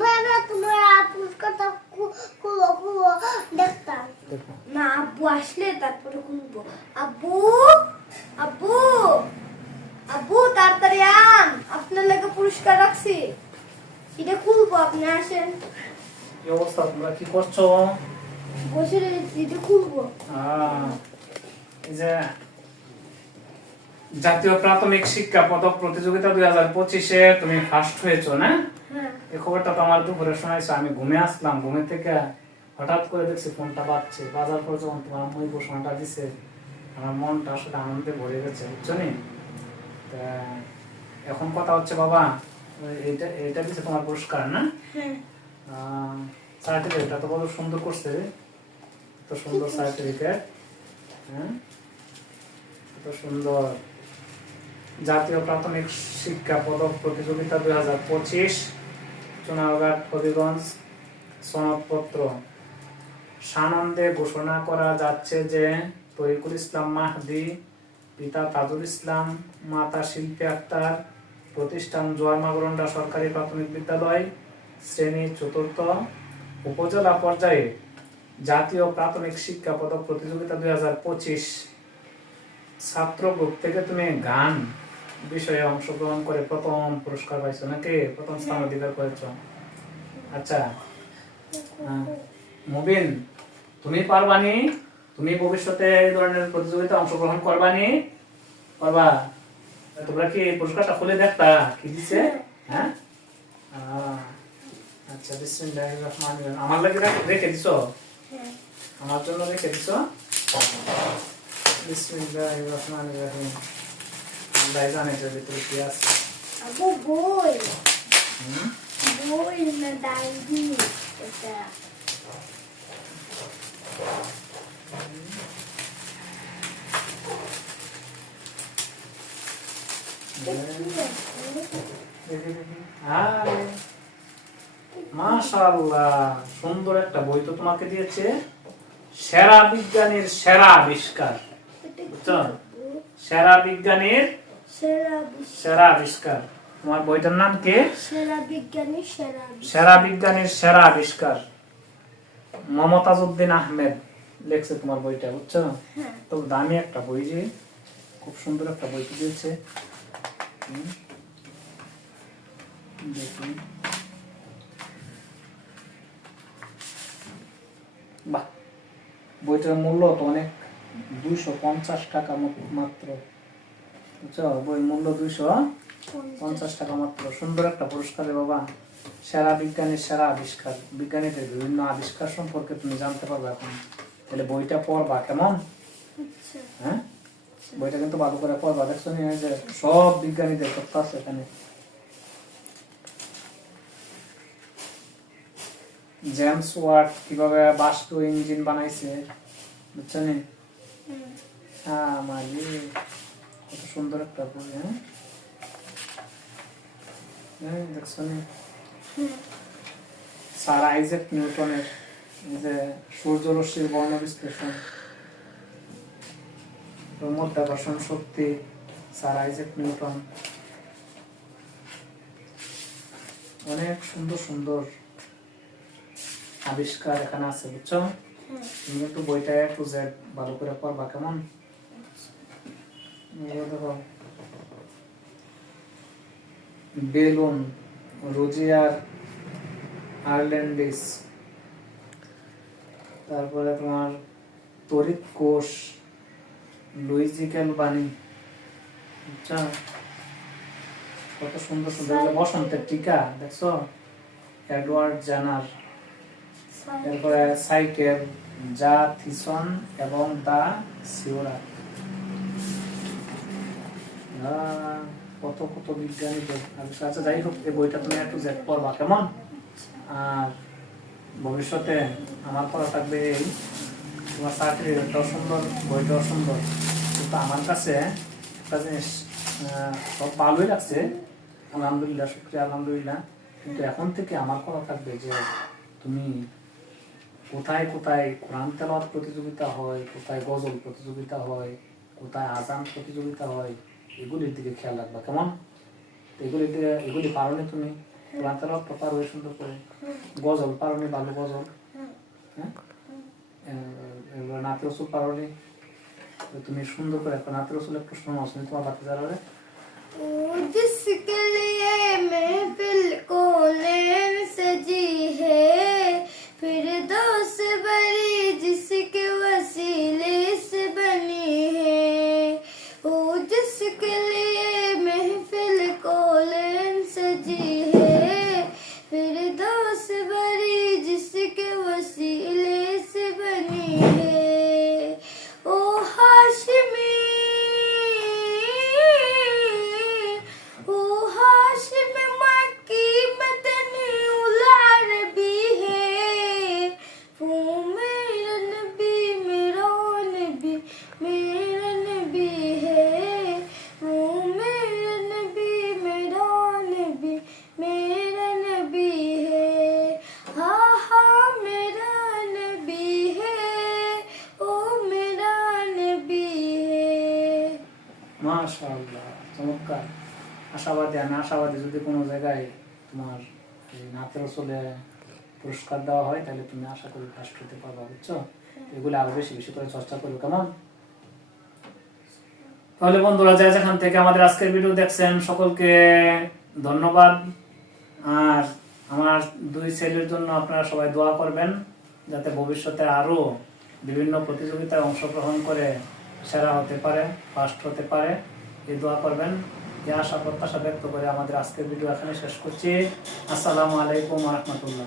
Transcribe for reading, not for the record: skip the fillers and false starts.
বাবা তোমার আপুর কথা খুলো খুলো দেখতাম না আব্বু আসলে তারপরে খুলবো আব্বু আব্বু আব্বু তাড়াতাড়ি আন আপনার লাগে পুরস্কার রাখছি এটা খুলবো আপনি আসেন কি অবস্থা তোমরা কি করছো বসে রয়েছি এটা খুলবো এই যে জাতীয় প্রাথমিক শিক্ষা পদক প্রতিযোগিতা 2025-এ তুমি ফার্স্ট হয়েছো না? হ্যাঁ এই খবরটা তো আমার দুপুরে শোনাইছো। আমি ঘুমে আসলাম, ঘুমে থেকে হঠাৎ করে দেখছি ফোনটা বাজছে। বাজার পর যখন তোমার আম্মু এই ঘোষণাটা দিছে, আমার মনটা আসলে আনন্দে ভরে গেছে, বুঝছো নি? তা এখন কথা হচ্ছে বাবা, এইটা এইটা দিছে তোমার পুরস্কার না? হ্যাঁ সার্টিফিকেটটা তো কত সুন্দর করছে, তো সুন্দর সার্টিফিকেট। হ্যাঁ, কত সুন্দর। জাতীয় প্রাথমিক শিক্ষা পদক প্রতিযোগিতা 2025 চুনারঘাট হবিগঞ্জ সনদপত্র সানন্দে ঘোষণা করা যাচ্ছে যে তরিকুল ইসলাম মাহদি, পিতা তাজুল ইসলাম, মাতা শিল্পী আক্তার, প্রতিষ্ঠান জোয়ারমাগরন্ডা সরকারি প্রাথমিক বিদ্যালয়, শ্রেণী চতুর্থ, উপজেলা পর্যায়ে জাতীয় প্রাথমিক শিক্ষা পদক প্রতিযোগিতা 2025 ছাত্র গ্রুপ থেকে তুমি গান বিষয়ে অংশগ্রহণ করে প্রথম পুরস্কার পাইছো নাকি? প্রথম স্থান অধিকার করেছো। আচ্ছা মুবিন, তুমি পারবানি? তুমি ভবিষ্যতে এই ধরনের প্রতিযোগিতা অংশগ্রহণ করবানি? পারবা? তোমরা কি পুরস্কারটা খুলে দেখতা কি দিছে? হ্যাঁ, আচ্ছা বিসমিল্লাহির রহমানির রহিম। আমার লাগি রেখে দিছো? আমার জন্য রেখে দিছো? বিসমিল্লাহির রহমানির রহিম। আল্লাহ জানে যে ভিতরে কি আছে। আব্বু বই বই না ডায়েরি এটা মাশাআল্লাহ, সুন্দর একটা বই তো তোমাকে দিয়েছে। সেরা বিজ্ঞানীর সেরা আবিষ্কার, বুঝছো? সেরা বিজ্ঞানীর সেরা আবিষ্কার। তোমার বইটার নাম কি? সেরা বিজ্ঞানীর সেরা আবিষ্কার। মমতাজ উদ্দিন আহমেদ লেখছে তোমার বইটা, বুঝছো? তো দামি একটা বই, যে খুব সুন্দর একটা বই দিয়েছে। দেখুন, বাহ, বইটার মূল্য তো অনেক, 250 টাকা মাত্র, বুঝছো? বই মূল্য 250 টাকা মাত্র। সুন্দর একটা পুরস্কার রে বাবা। সেরা বিজ্ঞানীর সেরা আবিষ্কার, বিজ্ঞানীদের বিভিন্ন আবিষ্কার সম্পর্কে তুমি জানতে পারবে এখন। তাহলে বইটা পড়বা কেমন? হ্যাঁ, বইটা কিন্তু ভালো করে পড়বা। দেখছো নি যে সব বিজ্ঞানীদের তথ্য আছে এখানে। জেমস ওয়াট কিভাবে বাষ্প ইঞ্জিন বানাইছে, বুঝছো নি? কত সুন্দর একটা বই। হ্যাঁ, দেখছো নি? স্যার আইজ্যাক নিউটনের যে সূর্যরশ্মির বর্ণ বিশ্লেষণ, মাধ্যাকর্ষণ শক্তি, স্যার আইজ্যাক নিউটন। অনেক সুন্দর সুন্দর আবিষ্কার এখানে আছে, বুঝছো? তুমি একটু বইটা একটু জেড ভালো করে পড়বা কেমন? দেখো, বেলুন, রোজিয়ার আর্লেন্ডিস, তারপরে তোমার তড়িৎ কোষ, লুইজি ক্যালবানি, বুঝছো? কত সুন্দর সুন্দর। বসন্তের টিকা দেখছো, এডওয়ার্ড জানার। এরপরে সাইকেল, যা থিসন এবং দা সিওরা। কত কত বিজ্ঞানীদের আবিষ্কার। আচ্ছা যাই হোক, এই বইটা তুমি একটু জেড পড়বা কেমন? আর ভবিষ্যতে আমার পড়া থাকবে এই, তোমার সার্টিফিকেটটাও সুন্দর, বইটাও সুন্দর। কিন্তু আমার কাছে একটা জিনিস সব ভালোই লাগছে, আলহামদুলিল্লাহ, শুকরিয়া আলহামদুলিল্লাহ। কিন্তু এখন থেকে আমার কথা থাকবে যে তুমি কোথায় কোথায় কোরআন তেলাওয়াত প্রতিযোগিতা হয়, কোথায় গজল প্রতিযোগিতা হয়, কোথায় আজান প্রতিযোগিতা হয়, এগুলির দিকে খেয়াল রাখবা কেমন? এগুলি পারো না তুমি? কোরআন তেলাওয়াত পারো সুন্দর করে, গজল পারোনি, ভালো গজল, হ্যাঁ, নাতে রসুল পারোনি, তুমি সুন্দর করে একটা নাতে রসুলের প্রশ্ন আসলে তোমার বাতি যারা जिसके लिए महफिल कोलेन सजी है, फिर दोस्त बड़ी जिसके वसीले से बनी है। ओ जिसके लिए महफिल कोलेन सजी है, फिर दोस्त बड़ी जिसके वसीले से बनी है। ओ हाशिमी ओ हाशिम मक्की मदनी उल अरबी है, वो मेरा नबी मेरा नबी मेरा नबी है, वो मेरा नबी मेरा नबी मेरा नबी है। हाँ हाँ मेरा नबी है, ओ मेरा नबी है। মাশাআল্লাহ, চমৎকার। আশাবাদী, আমি আশাবাদী যদি কোনো জায়গায় তোমার এই নাতে রসুলে পুরস্কার দেওয়া হয় তাহলে তুমি আশা করি ফার্স্ট হতে পারবা, বুঝছো? এগুলো আরো বেশি বেশি করে চর্চা করবে, কেমন? তাহলে বন্ধুরা, যারা যেখান থেকে আমাদের আজকের ভিডিও দেখছেন সকলকে ধন্যবাদ। আর আমার দুই ছেলের জন্য আপনারা সবাই দোয়া করবেন যাতে ভবিষ্যতে আরো বিভিন্ন প্রতিযোগিতায় অংশগ্রহণ করে সেরা হতে পারে, ফার্স্ট হতে পারে, এই দোয়া করবেন। এই আশা প্রত্যাশা ব্যক্ত করে আমাদের আজকের ভিডিও এখানে শেষ করছি। আসসালামু আলাইকুম ওয়া রাহমাতুল্লাহ।